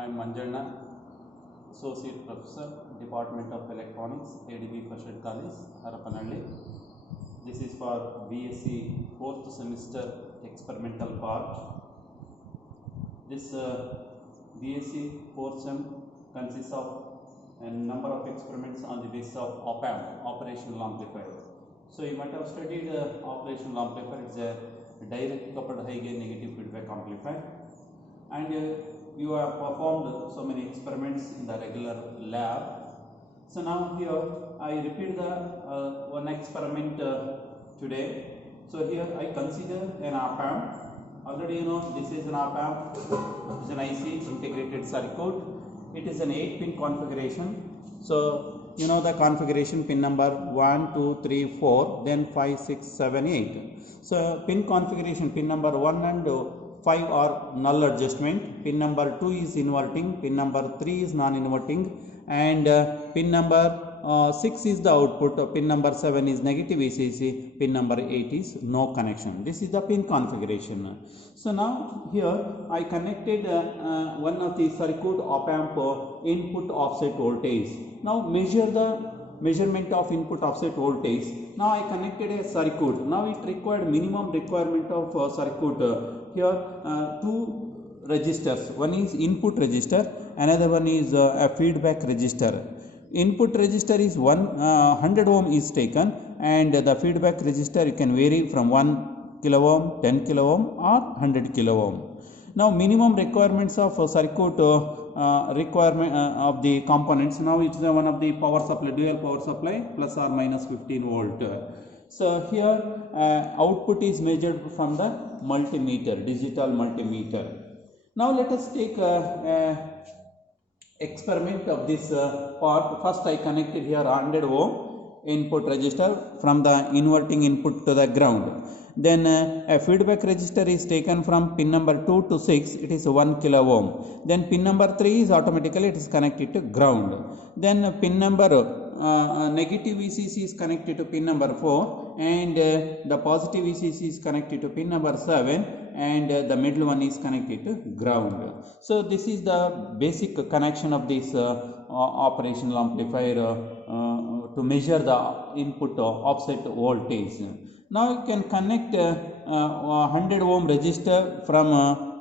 I am Manjanna, Associate Professor, Department of Electronics, ADB First College, Harapanalli. This is for BSc 4th semester experimental part. This BSc 4th sem consists of a number of experiments on the basis of op-amp, operational amplifier. So you might have studied operational amplifier. It's a direct coupled high gain negative feedback amplifier, and you have performed so many experiments in the regular lab. So now here I repeat the one experiment today. So here I consider an op-amp. Already you know this is an op-amp. It is an IC integrated circuit. It is an 8-pin configuration. So you know the configuration: pin number 1, 2, 3, 4, then 5, 6, 7, 8. So pin configuration: pin number 1 and 5 are null adjustment, pin number 2 is inverting, pin number 3 is non-inverting, and pin number 6 is the output, pin number 7 is negative VCC, pin number 8 is no connection. This is the pin configuration. So now here I connected one of the circuit op-amp input offset voltage. Now measure the measurement of input offset voltage. Now I connected a circuit. Now it required minimum requirement of circuit. Here two registers. One is input register, another one is a feedback register. Input register is 100 ohm is taken, and the feedback register you can vary from 1 kilo ohm, 10 kilo ohm or 100 kilo ohm. Now minimum requirements of circuit requirement of the components. Now it's one of the power supply, dual power supply, plus or minus 15 volt. So here output is measured from the multimeter, digital multimeter. Now let us take experiment of this part. First I connected here 100 ohm input register from the inverting input to the ground. Then a feedback register is taken from pin number 2 to 6, it is 1 kilo ohm. Then pin number 3 is automatically it is connected to ground. Then pin number negative VCC is connected to pin number 4, and the positive VCC is connected to pin number 7, and the middle one is connected to ground. So this is the basic connection of this operational amplifier to measure the input offset voltage. Now you can connect 100 ohm resistor from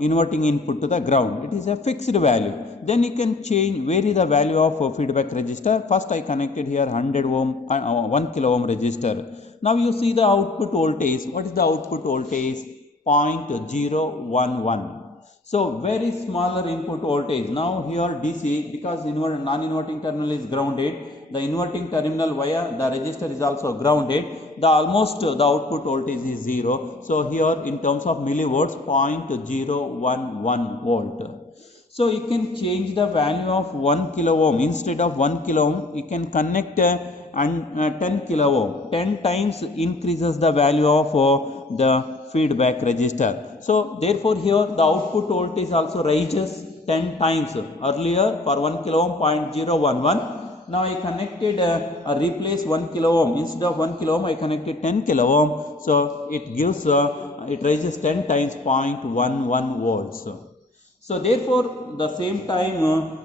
inverting input to the ground. It is a fixed value. Then you can vary the value of feedback resistor. First I connected here 100 ohm 1 kilo ohm resistor. Now you see the output voltage. What is the output voltage? 0.011. So very smaller input voltage. Now here DC, because non-inverting terminal is grounded, the inverting terminal via the resistor is also grounded, the output voltage is 0. So here in terms of millivolts, 0.011 volt. So you can change the value of 1 kilo ohm. Instead of 1 kilo ohm, you can connect 10 kilo ohm. 10 times increases the value of the feedback resistor. So therefore here the output voltage also rises 10 times. Earlier for 1 kilo ohm 0.011. Now I connected replace 1 kilo ohm. Instead of 1 kilo ohm I connected 10 kilo ohm. So it gives it rises 10 times 0.11 volts. So therefore the same time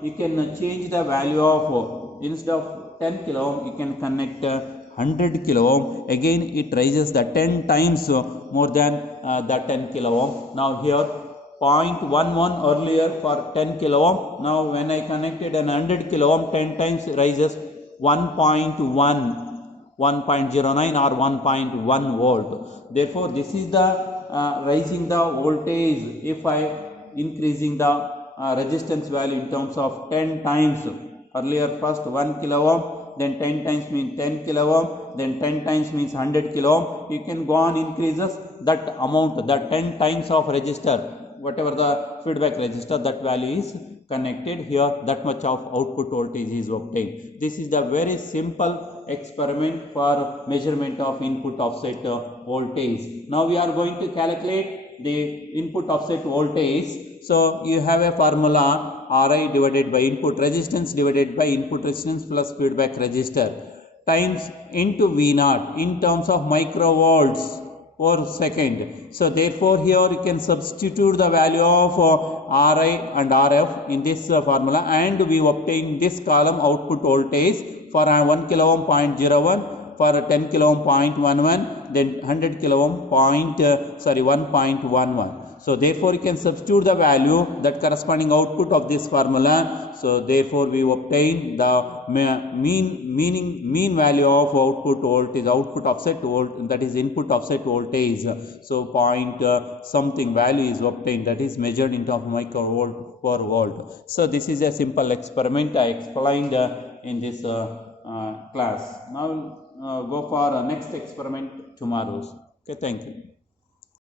you can change the value of instead of 10 kilo ohm you can connect 100 kilo ohm. Again it rises the 10 times more than the 10 kilo ohm. Now here 0.11 earlier for 10 kilo ohm. Now when I connected an 100 kilo ohm, 10 times rises 1.1, 1.09 or 1.1 volt. Therefore this is the rising the voltage if I increasing the resistance value in terms of 10 times. Earlier first 1 kilo ohm, then 10 times means 10 kilo ohm, then 10 times means 100 kilo ohm. You can go on increases that amount, that 10 times of resistor, whatever the feedback resistor, that value is connected here, that much of output voltage is obtained. This is the very simple experiment for measurement of input offset voltage. Now we are going to calculate the input offset voltage. So you have a formula Ri divided by input resistance divided by input resistance plus feedback resistor times into V0 in terms of microvolts. or second. So therefore here you can substitute the value of Ri and Rf in this formula, and we obtain this column output voltage for 1 kilo ohm 0.01, for 10 kilo ohm 0.11, then 100 kilo ohm 1.11. So therefore you can substitute the value that corresponding output of this formula. So therefore we obtain the mean value of output voltage, output offset volt, that is input offset voltage. So point something value is obtained, that is measured in terms of microvolt per volt. So this is a simple experiment I explained in this class. Now we'll go for next experiment tomorrow. Okay, thank you.